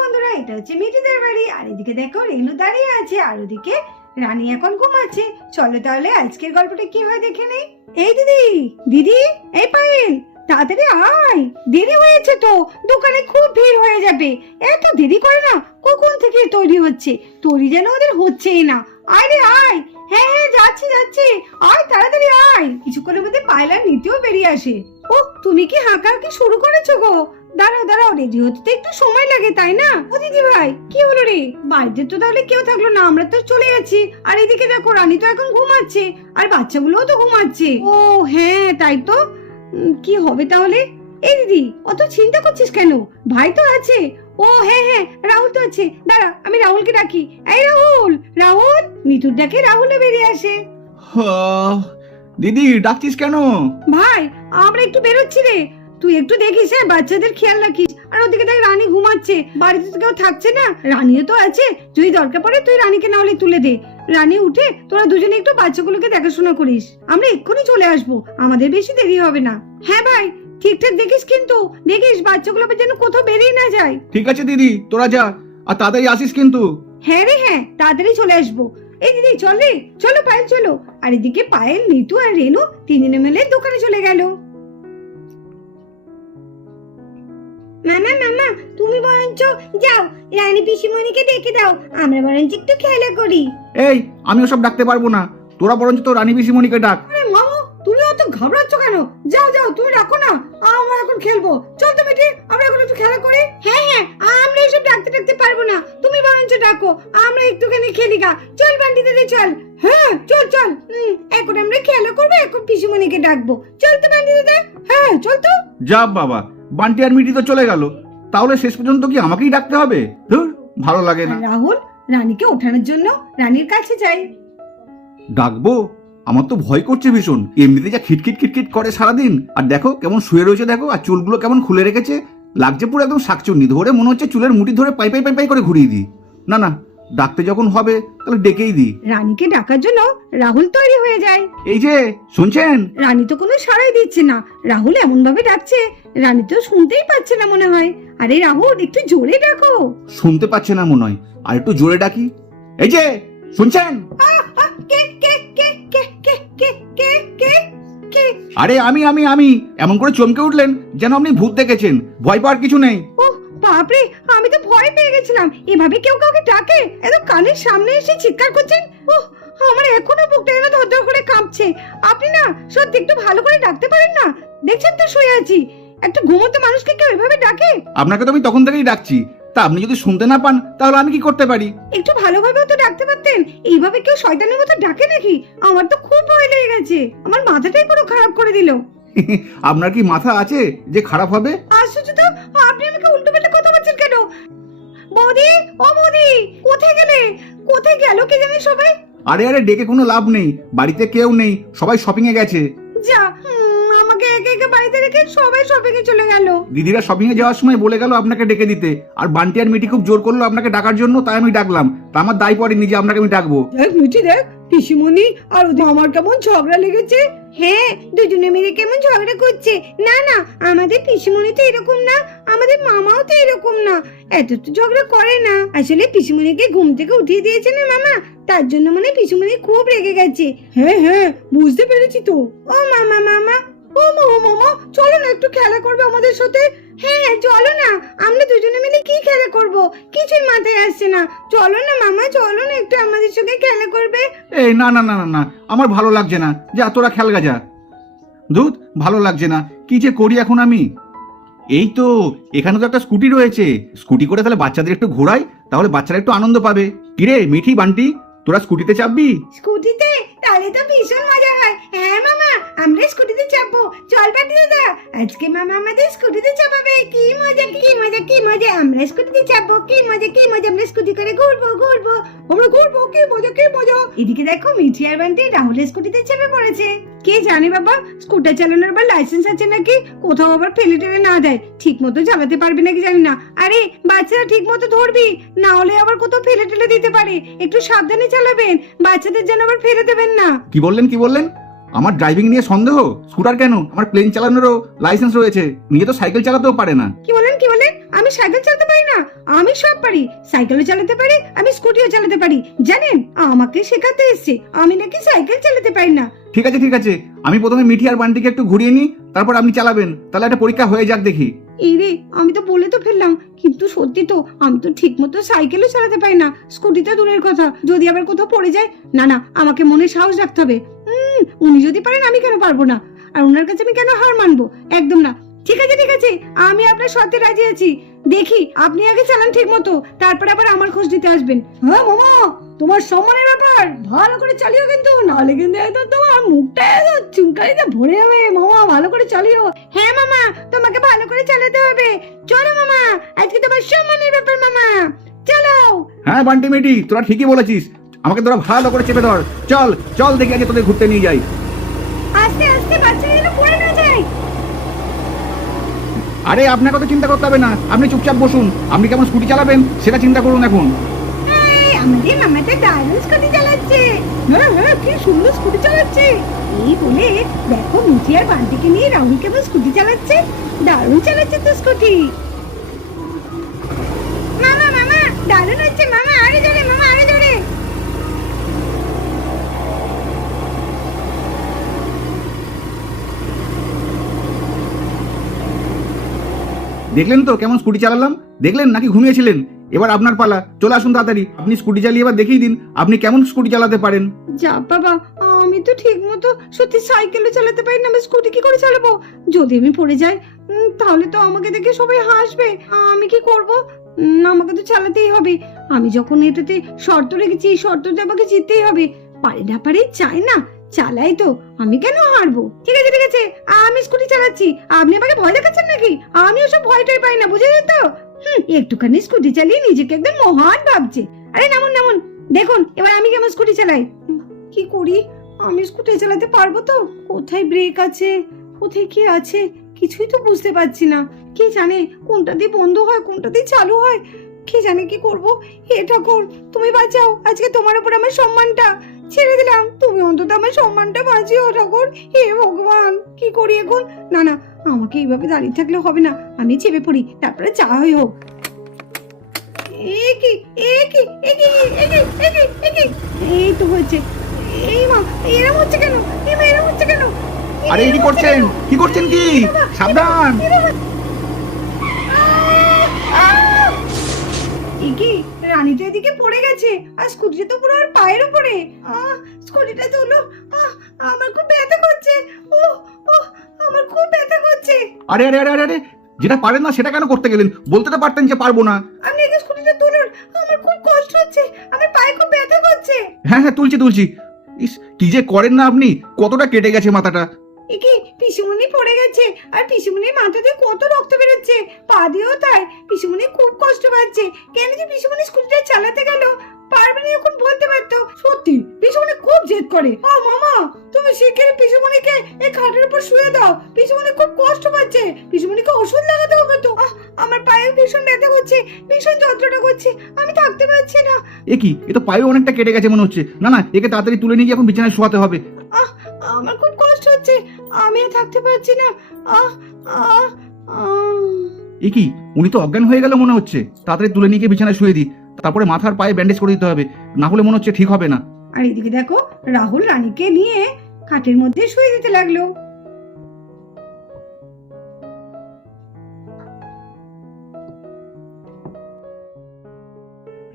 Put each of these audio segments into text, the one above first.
বন্ধুরা, এটা হচ্ছে মিঠিদের বাড়ি। আর এদিকে দেখো রেনু দাঁড়িয়ে আছে, আর ওদিকে রানী এখন ঘুমাচ্ছে। চলো তাহলে আজকের গল্পটা কি হয় দেখে নেই। এই দিদি, দিদি, এই পায়েল, তাড়াতাড়ি আয়, দেরি হয়েছে তো, দোকানে খুব ভিড় হয়ে যাবে। এত দেরি করে না, কখন থেকে তৈরি হচ্ছে, তৈরি যেন ওদের হচ্ছেই না। আয় রে আয়। হ্যাঁ হ্যাঁ, যাচ্ছি যাচ্ছি, আয় তাড়াতাড়ি আয়। কিছুক্ষণের মধ্যে পায়েল আর নিতেও বেরিয়ে আসে। ও, তুমি কি হাঁকাহাঁকি শুরু করেছো গো? দাঁড়াও দাঁড়াও, রেডি হতে তো একটু সময় লাগে তাই না? ও দিদি ভাই, কি হলো রে? বাড়িতে তো তাহলে কেউ থাকলো না, আমরা তো চলে যাচ্ছি। আর এদিকে দেখো রানী তো এখন ঘুমাচ্ছে, আর বাচ্চাগুলোও তো ঘুমাচ্ছে। ও হ্যাঁ, তাই তো। কি হবে তাহলে? এই দিদি, অত চিন্তা করছিস কেন? ভাই তো আছে। ও হ্যাঁ হ্যাঁ, রাহুল তো আছে। দাঁড়া, আমি রাহুলকে ডাকি। এই রাহুল, রাহুল। নিতুর ডাকে রাহুলে বেরিয়ে আসে। দিদি ডাকছিস কেন? ভাই, আমরা একটু বেরোচ্ছি রে, তুই একটু দেখিস, হ্যাঁ বাচ্চাদের খেয়াল রাখিস। আর ওদিকে দেখ রানী ঘুমাচ্ছে, বাড়িতে তো কেউ থাকছে না, রানীও তো আছে। যদি দরকার পড়ে তুই রানীকে না হলে তুলে দে। রানী উঠে তোরা দুজনে একটু বাচ্চাগুলোকে দেখাশোনা করিস। আমরা এক্ষুনি চলে আসবো, আমাদের বেশি দেরি হবে না। হ্যাঁ ভাই, ঠিকঠাক দেখিস, কিন্তু দেখিস বাচ্চাগুলো যেন কোথাও বেরিয়ে না যায়। ঠিক আছে দিদি, তোরা যা, আর তাড়াতাড়ি আসিস কিন্তু। হ্যাঁ রে হ্যাঁ, তাড়াতাড়ি চলে আসবো। এই দিদি চল রে, চলো পায়েল চলো। আর এদিকে পায়েল, নিতু আর রেনু তিনজনে মিলে দোকানে চলে গেল। মামা মামা, তুমি বরঞ্চ যাও রানী পিসিমণিকে ডেকে দাও, আমরা বরঞ্চ একটু খেলা করি। এই, আমি ওসব ডাকতে পারবো না, তোরা বরঞ্চ তো রানী পিসিমণিকে ডাক। আরে মামু, তুমি অত ঘাবড়াচ্ছ কেন? যাও যাও, তুমি ডাকো না, আমরা এখন খেলবো। চল তো বেটি, আমরা এখন একটু খেলা করি। হ্যাঁ হ্যাঁ, আমরা এসব ডাকতে ডাকতে পারবো না, তুমি বরঞ্চ ডাকো, আমরা একটুখানি খেলি গা। চল বান্টি দিদি চল। হ্যাঁ চল চল, এখন আমরা খেলা করবো, এখন পিসিমণিকে ডাকবো। চল তো বান্টি দিদি, হ্যাঁ চল তো। যা বাবা, বান্টি আর মিটি তো চলে গেল, তাহলে শেষ পর্যন্ত কি আমাকেই ডাকতে হবে? ধুর, ভালো লাগে না। রাহুল রানীকে ওঠানোর জন্য রানীর কাছে যাই। ডাকবো? আমার তো ভয় করছে ভীষণ, এমনিতে যা খিটখিট খিটখিট করে সারাদিন, আর দেখো কেমন শুয়ে রয়েছে, দেখো, আর চুলগুলো কেমন খুলে রেখেছে, লাগছে পুরো একদম শাকচুন্নি। ধরে মনে হচ্ছে চুলের মুঠি ধরে পাই পাই পাই পাই করে ঘুরিয়ে দিই। না না, ডাকতে যখন হবে তাহলে ডেকেই দিই। রানীকে ডাকার জন্য রাহুল তৈরি হয়ে যায়। এই যে শুনছেন? রানী তো কোনো সাড়াই দিচ্ছে না, রাহুল এমন ভাবে ডাকছে, রানী তো শুনতেই পাচ্ছে না মনে হয়। আরে রাহুল, একটু জোরে ডাকো। শুনতে পাচ্ছে না মনে হয়, আর একটু জোরে ডাকি। এই যে শুনছেন? কে কে কে কে কে কে কে কে কে? আরে আমি আমি আমি এমন করে চমকে উঠলেন যেন আপনি ভূত দেখেছেন। ভয় পাওয়ার কিছু নেই। ও বাপরে, আমি তো ভয় পেয়ে গেছিলাম। এভাবে কেউ কাউকে ডাকে? এত কানের সামনে এসে চিৎকার করছেন। ও, আমার এখনো বুকটা যেন ধরধর করে কাঁপছে। আপনি না সত্যি একটু ভালো করে ডাকতে পারেন না? দেখছেন তো শুয়ে আছি, একটা ঘুমোতে মানুষকে কেউ এভাবে ডাকে? আপনাকে তো আমি তখন থেকেই ডাকছি, তা আপনি যদি শুনতে না পান তাহলে আমি কি করতে পারি? একটু ভালোভাবেও তো ডাকতে পারতেন। এইভাবে কেউ শয়তানের মতো ডাকে নাকি? আমার তো খুব ভয় লেগে গেছে, আমার মাথাটাই পুরো খারাপ করে দিল। আপনার কি মাথা আছে যে খারাপ হবে? আশ্চর্য তো, আপনি আমাকে উল্টোপাল্টা কথা বলছেন কেন? বৌদি, ও বৌদি, কোথায় গেলে? কোথায় গেল কে জানে সবাই? আরে আরে, ডেকে কোনো লাভ নেই, বাড়িতে কেউ নেই, সবাই শপিং এ গেছে। যা, আমাকে একা একা বাড়িতে রেখে সবাই শপিং এ চলে গেল। দিদিরা শপিং এ যাওয়ার সময় বলে গেল আপনাকে ডেকে দিতে, আর বান্টি আর মিটি খুব জোর করলো আপনাকে ডাকার জন্য, তাই আমি ডাকলাম। তা আমার দায় পড়েনি যে আপনাকে আমি ডাকবো। দেখ মিঠি, দেখ পিসিমণি আর ওদের আমার কেমন ঝগড়া লেগেছে। হ্যাঁ, দুজনে মিলে কেমন ঝগড়া করছে। না না, আমাদের পিসিমণি তো এরকম না, আমাদের মামাও তো এরকম না, এত তো ঝগড়া করে না। আসলে পিসিমণিকে ঘুম থেকে উঠিয়ে দিয়েছে না মামা, তার জন্য মানে পিসিমণি খুব রেগে গেছে। হ্যাঁ হ্যাঁ, বুঝতে পেরেছি তো। ও মামা মামা, ও মামা, চলো না একটু খেলা করবে আমাদের সাথে। হ্যাঁ হ্যাঁ চলো না, আমরা দুজনে মিলে কি খেলা করব, কিছুই মাথায় আসছে না। চলো না মামা, চলো না একটু আমাদের সঙ্গে খেলা করবে। এই না না না না না, আমার ভালো লাগছে না, যা তোরা খেলগা যা। দুধ, ভালো লাগছে না, কি যে করি এখন আমি। এই তো, এখানে তো একটা স্কুটি রয়েছে, স্কুটি করে তাহলে বাচ্চাদের একটু ঘোরাই, তাহলে বাচ্চারা একটু আনন্দ পাবে। কিরে মিঠি, বান্টি, তোরা স্কুটিতে চাপবি? স্কুটিতে? তাহলে তো ভীষণ মজা হয়। হ্যাঁ মামা, আমরা স্কুটিতে চাপবো। চল পাটি দাদা, আজকে মামা আমাদের স্কুটিতে চাপাবে। কি মজা কি মজা কি মজা, আমরা স্কুটিতে চাপবো। কি মজা কি মজা, আমরা স্কুটি করে ঘুরবো ঘুরবো, আমরা ঘুরবো। কি মজা কি মজা। এদিকে দেখো মিঠি আর বান্টি রাহুলের স্কুটিতে চেপে পড়েছে। কে জানে বাবা, স্কুটার চালানোর আবার লাইসেন্স আছে নাকি, কোথাও আবার ফেলে টেলে না দেয়, ঠিক মতো চালাতে পারবে নাকি জানি না। আরে বাচ্চারা ঠিক মতো ধরবি, না হলে আবার কোথাও ফেলে টেলে দিতে পারে, একটু সাবধানে চালাবেন, বাচ্চাদের যেন আবার ফেলে দেবেন না। কি বললেন কি বললেন? আমার ড্রাইভিং নিয়ে সন্দেহ? স্কুটার কেন, আমার প্লেন চালানোরও লাইসেন্স রয়েছে, নিজে তো সাইকেল চালাতেও পারে না। কি বলেন আমি সাইকেল চালাতে পারি না? আমি সব পারি, সাইকেলও চালাতে পারি, আমি স্কুটিও চালাতে পারি। জানেন, আমাকে শেখাতে এসছে, আমি নাকি সাইকেল চালাতে পারি না। ঠিক আছে, আমি প্রথমে মিঠি আর বান্টিকে একটু ঘুরিয়ে নিই, তারপর আপনি চালাবেন। তাহলে একটা পরীক্ষা হয়ে যাক দেখি। এই রে, আমি তো বলে তো ফেললাম, কিন্তু সত্যি তো আমি তো ঠিক মতো সাইকেলও চালাতে পারি না, স্কুটি তো দূরের কথা, যদি আবার কোথাও পড়ে যায়। না, আমাকে মনে সাহস রাখতে হবে। উনি যদি পারেন আমি কেন পারবো না? আর ওনার কাছে আমি কেন হার মানবো? একদম না। ঠিক আছে, আমি আপনার শর্তে রাজি আছি। দেখি আপনি আগে চালান ঠিক মতো, তারপর আবার আমার খোঁজ দিতে আসবেন। হ্যাঁ মামা, তোমার সম্মানের ব্যাপার, ভালো করে চালিও কিন্তু, নাহলে কিন্তু একদম তোমার মুখটা একদম চুলকানিতে ভরে যাবে। মামা ভালো করে চালিও। হ্যাঁ মামা, তোমাকে ভালো করে চালাতে হবে। চলো মামা, আজকে তোমার সম্মানের ব্যাপার মামা, চলো। হ্যাঁ বান্টি মিঠি, তোরা ঠিকই বলেছিস, আমাকে তোরা ভালো করে চেপে ধর। চল দেখি আগে তোদের ঘুরতে নিয়ে যাই। আস্তে আস্তে, বাচ্চা যেন পড়ে না যায়। আরে আপনাকে তো চিন্তা করতে হবে না, আপনি চুপচাপ বসুন। আপনি কেমন স্কুটি চালাবেন সেটা চিন্তা করুন এখন। আমাদের মামাটা দারুণ স্কুটি চালাচ্ছে। হ্যাঁ, কি সুন্দর স্কুটি চালাচ্ছে। এই বলে দেখো, মিঠি আর বান্টিকে নিয়ে রাহুল কেমন স্কুটি চালাচ্ছে। দারুণ চালাচ্ছে তো স্কুটি। মামা দারুণ হচ্ছে মামা, আরে জোরে মামা, আরে জোরে। দেখলেন তো কেমন স্কুটি চালালাম? দেখলেন নাকি ঘুমিয়েছিলেন? এবার আপনার পালা, চলে আসুন তাড়াতাড়ি। আপনি স্কুটি চালিয়ে এবার দেখিয়ে দিন আপনি কেমন স্কুটি চালাতে পারেন। যা বাবা, আমি তো ঠিক মতো সত্যি সাইকেলও চালাতে পারি না, আমি স্কুটি কি করে চালাবো? যদি আমি পড়ে যাই তাহলে তো আমাকে দেখে সবাই হাসবে। আমি কি করব? আমাকে তো চালাতেই হবে। আমি যখন এটাতে শর্ত রেখেছি, এই শর্ততে আমাকে জিততেই হবে। পারে না পারে, চাই না চালাই তো, আমি কেন হারবো? ঠিক আছে, আমি স্কুটি চালাচ্ছি। আপনি আমাকে ভয় দেখাচ্ছেন নাকি? আমি ওসব ভয়টাই পাই না, বুঝেছেন তো? একটুখানি স্কুটি চালিয়ে নিজেকে একদম মহান ভাবছে। আরে নামুন, দেখুন এবার আমি কেমন স্কুটি চালাই। কি করি? আমি স্কুটি চালাতে পারবো তো? কোথায় ব্রেক আছে, কোথায় কি আছে, কিছুই তো বুঝতে পারছি না। কে জানে কোনটা দিয়ে বন্ধ হয়, কোনটা দিয়ে চালু হয়? কে জানে কি করব? হে ঠাকুর, তুমি বাঁচাও, আজকে তোমার উপর আমার সম্মানটা ছেড়ে দিলাম, তুমি অন্তত আমার সম্মানটা বাঁচিও ঠাকুর। হে ভগবান, কি করি এখন? না, আমাকে এইভাবে দাঁড়িয়ে থাকলে হবে না, আমি চেপে পড়ি, তারপরে যা হয় হোক। এই তো হচ্ছে। এই মা, এরম হচ্ছে কেন? এরম হচ্ছে কেন? আরে কি করছেন? কি সাবধান। কি রানী তো এদিকে পড়ে গেছে, আর স্কুটিটা তো পুরো ওর পায়ের উপরে। স্কুটিটা তুলো, আমার খুব ব্যথা করছে। আমার খুব ব্যথা করছে। আরে যেটা পারেন না সেটা কেন করতে গেলেন? বলতে তো পারতেন যে পারবো না। আপনি আগে স্কুটিটা তুলুন, আমার খুব কষ্ট হচ্ছে, আমার পায়ে খুব ব্যথা করছে। হ্যাঁ তুলছি। ইস, কি যে করেন না আপনি, কতটা কেটে গেছে মাথাটা। পিসুমণি পড়ে গেছে, আর পিসুমণির মাথা দিয়ে কত রক্ত বেরোচ্ছে, পা দিয়েও তাই। পিসুমণি খুব কষ্ট পাচ্ছে। কেন যে পিসুমণি স্কুটিটা চালাতে গেল, পারবে না এখন বলতে পারতো। সত্যি পিসুমণি খুব জেদ করে। মামা, তুমি শিগগির পিসুমণিকে এই খাটের উপর শুয়ে দাও, পিসুমণি খুব কষ্ট পাচ্ছে, পিসুমণিকে ওষুধ লাগাতে হবে তো। আমার পায়ে ভীষণ ব্যথা করছে, ভীষণ যন্ত্রণা করছে, আমি থাকতে পারছি না। এ তো পায়ে অনেকটা কেটে গেছে মনে হচ্ছে। না একে তাড়াতাড়ি তুলে নিয়ে এখন বিছানায় শোয়াতে হবে। আমার খুব কষ্ট হচ্ছে, আমি থাকতে পারছি না। উনি তো অজ্ঞান হয়ে গেল মনে হচ্ছে। তাড়াতাড়ি তুলে নিয়ে বিছানায় শুয়ে দিই, তারপরে মাথার পায়ে ব্যান্ডেজ করে দিতে হবে, না হলে মনে হচ্ছে ঠিক হবে না। আর এদিকে দেখো, রাহুল রানীকে নিয়ে খাটের মধ্যে শুয়ে দিতে লাগলো।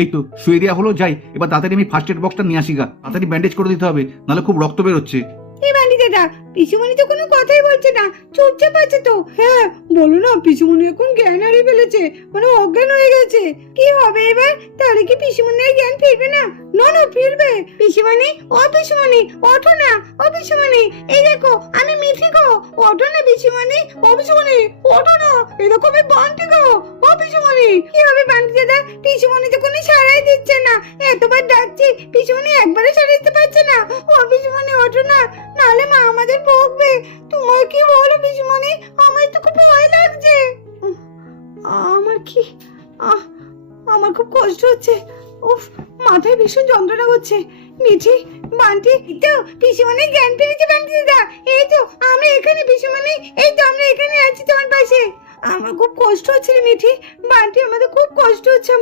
এই তো শুয়ে দেওয়া হলো, যাই এবার তাড়াতাড়ি আমি ফার্স্ট এড বক্সটা নিয়ে আসি গা, তাড়াতাড়ি ব্যান্ডেজ করে দিতে হবে, নাহলে খুব রক্ত বেরোচ্ছে। এই বান্টি দাদা, পিসুমণি তো কোনো কথাই বলছে না, চুপচাপ আছে তো। হ্যাঁ বলো না, পিসুমণি এখন জ্ঞান হারিয়ে ফেলেছে, মানে অজ্ঞান হয়ে গেছে। কি হবে এবার? তাহলে কি পিসুমণির জ্ঞান ফিরবে না? না ফিরবে। পিসুমণি, ও পিসুমণি, ওঠো না। ও পিসুমণি, এই দেখো আমি মিঠি গো, ওঠো না পিসুমণি। ও পিসুমণি, ওঠো না, এরকম আমি বান্টি গো। ও পিসুমণি, কি হবে বান্টি দাদা? পিসুমণি তো কোনো সাড়াই দিচ্ছে না, এতবার ডাকছি, পিসুমণি একবারে সাড়া দিতে পারছে না। ও পিসুমণি, ওঠো না, নাহলে মা আমাদের বকবে। তোমার কি বলো পিসুমণি? আমার তো খুব ভয় লাগছে। আমার খুব কষ্ট হচ্ছে। উফ, মাথায় ভীষণ যন্ত্রণা করছে। মিঠি বান্টি তো পিসিমণি জ্ঞান ফিরেছে বান্টি দাদা। এই তো আমরা এখানে পিসিমণি, এই তো আমরা এখানে আছি তোমার পাশে। আমার খুব কষ্ট হচ্ছে রে মিঠি বান্টি, আমাদের খুব কষ্ট হচ্ছে।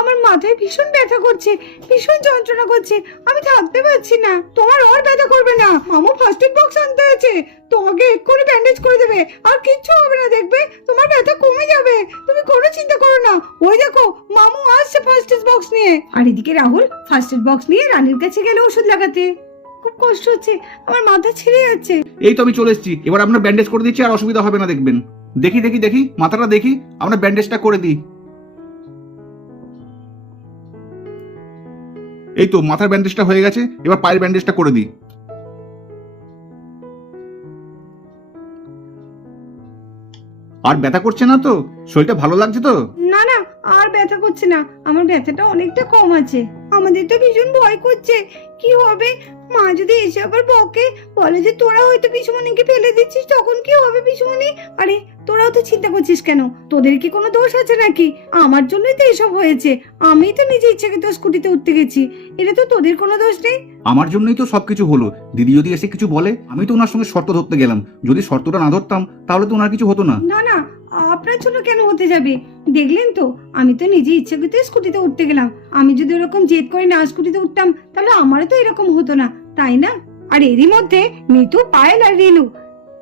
আমার মাথায় ভীষণ ব্যথা করছে, ভীষণ যন্ত্রণা করছে, আমি থাকতে পারছি না। তোমার আর ব্যথা করবে না, মামু ফার্স্ট এড বক্স আনতে আছে, তোমাকে এক্ষুনি ব্যান্ডেজ করে দেবে, আর কিচ্ছু হবে না, দেখবে তোমার ব্যথা কমে যাবে, তুমি কোনো চিন্তা করো না। ওই দেখো মামু আসছে ফার্স্ট এড বক্স নিয়ে। আর এদিকে রাহুল ফার্স্ট এড বক্স নিয়ে রানীর কাছে গেল ওষুধ লাগাতে। খুব কষ্ট হচ্ছে, আমার মাথা ছিঁড়ে যাচ্ছে। এই তো আমি চলে এসেছি, এবার আপনার ব্যান্ডেজ করে দিচ্ছি, আর অসুবিধা হবে না দেখবেন। দেখি দেখি দেখি মাথাটা দেখি, আমরা ব্যান্ডেজটা করে দিই। এই তো মাথার ব্যান্ডেজটা হয়ে গেছে, এবার পায়ের ব্যান্ডেজটা করে দিই। আর ব্যথা করছে না তো? শরীরটা ভালো লাগছে তো? না না, আর ব্যথা করছে না, আমার ব্যথাটা অনেকটা কম আছে। আমাদের তো ভীষণ ভয় করছে, কি হবে মা যদি এসে আবার বকে, বলে যে তোরা হয়তো পিসুমণিকে ফেলে দিচ্ছিস, তখন কি হবে পিসুমণি? আরে তোরাও তো চিন্তা করছিস কেন? তোদের কি কোনো দোষ আছে নাকি? আমার জন্যই তো এসব হয়েছে, আমি তো নিজে ইচ্ছাকৃত স্কুটিতে উঠতে গেছি, এটা তো তোদের কোনো দোষ নেই। আমার জন্যই তো সবকিছু হলো। দিদি যদি এসে কিছু বলে, আমি তো ওনার সঙ্গে শর্ত ধরতে গেলাম, যদি শর্তটা না ধরতাম তাহলে তো ওনার কিছু হতো না। না না, আপনার জন্য কেন হতে যাবে? দেখলেন তো আমি তো নিজে ইচ্ছাকৃত স্কুটিতে উঠতে গেলাম, আমি যদি ওরকম জেদ করে না স্কুটিতে উঠতাম তাহলে আমারও তো এরকম হতো না, তাই না? আর এরই মধ্যে মিতু, পায়েল আর রিলু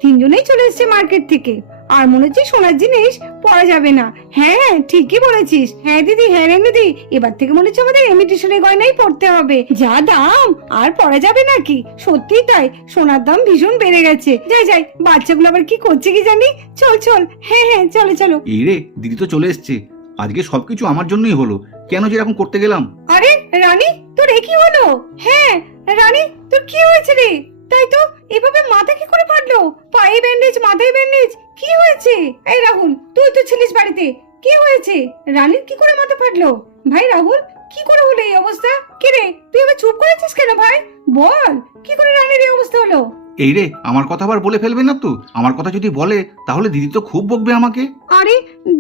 তিনজনেই চলে এসেছে মার্কেট থেকে। আর মনে হচ্ছে সোনার জিনিস পরা যাবে না। হ্যাঁ ঠিকই বলেছিস। হ্যাঁ দিদি, হ্যাঁ রে দিদি, এবার থেকে মনে হচ্ছে আমাদের ইমিটেশনের গয়নাই পড়তে হবে, যা দাম আর পরা যাবে নাকি। সত্যি তাই, সোনার দাম ভীষণ বেড়ে গেছে। যাই যাই, বাচ্চাগুলো আবার কি করছে কি জানি। চল চল, হ্যাঁ হ্যাঁ চলো চলো। এই রে, দিদি তো চলে এসছে। আজকে সবকিছু আমার জন্যই হলো, কেন যে এরকম করতে গেলাম। আরে রানী, তোর এ কি হলো? হ্যাঁ রানী, তোর কি হয়েছে রে? তাই তো, এভাবে মাথা কি করে ফাটলো? পায়ে ব্যান্ডেজ, মাথায় ব্যান্ডেজ, কি হয়েছে? এই রাহুল, তুই তো ছিলিস বাড়িতে, কি হয়েছে? রানীর কি করে মাথা ফাটলো? ভাই রাহুল, কি করে হলো এই অবস্থা? কে রে, তুই আবার চুপ করেছিস কেন ভাই? বল, কি করে রানীর এই অবস্থা হলো? এই রে, আমার কথা আবার বলে ফেলবে না তো? আমার কথা যদি বলে তাহলে দিদি তো খুব বকবে আমাকে। আরে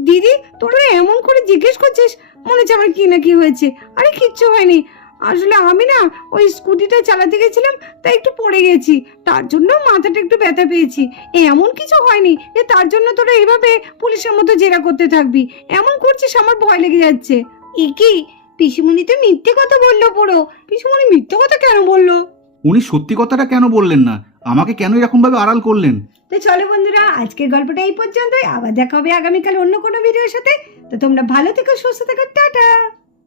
দিদি, তোরা এমন করে জিজ্ঞেস করছিস, মনে হচ্ছে আমার কি না কি হয়েছে। আরে কিচ্ছু হয়নি, আসলে আমি না ওই স্কুটিটা চালাতে গেছিলাম, তাই একটু পড়ে গেছি, তার জন্য মাথাটা একটু ব্যথা পেয়েছি। এমন কিছু হয়নি যে তার জন্য তোরা এইভাবে পুলিশের মতো জেরা করতে থাকবি। এমন করছিস, আমার ভয় লেগে যাচ্ছে। কি পিসিমণি তো মিথ্যে কথা বললো পুরো। পিসিমণি মিথ্যে কথা কেন বললো? উনি সত্যি কথাটা কেন বললেন না? আমাকে কেন এরকম ভাবে আড়াল করলেন? তো চলো বন্ধুরা, আজকের গল্পটা এই পর্যন্তই। আবার দেখা হবে আগামীকাল অন্য কোনো ভিডিওর সাথে। তো তোমরা ভালো থেকো, সুস্থ থেকো, টাটা।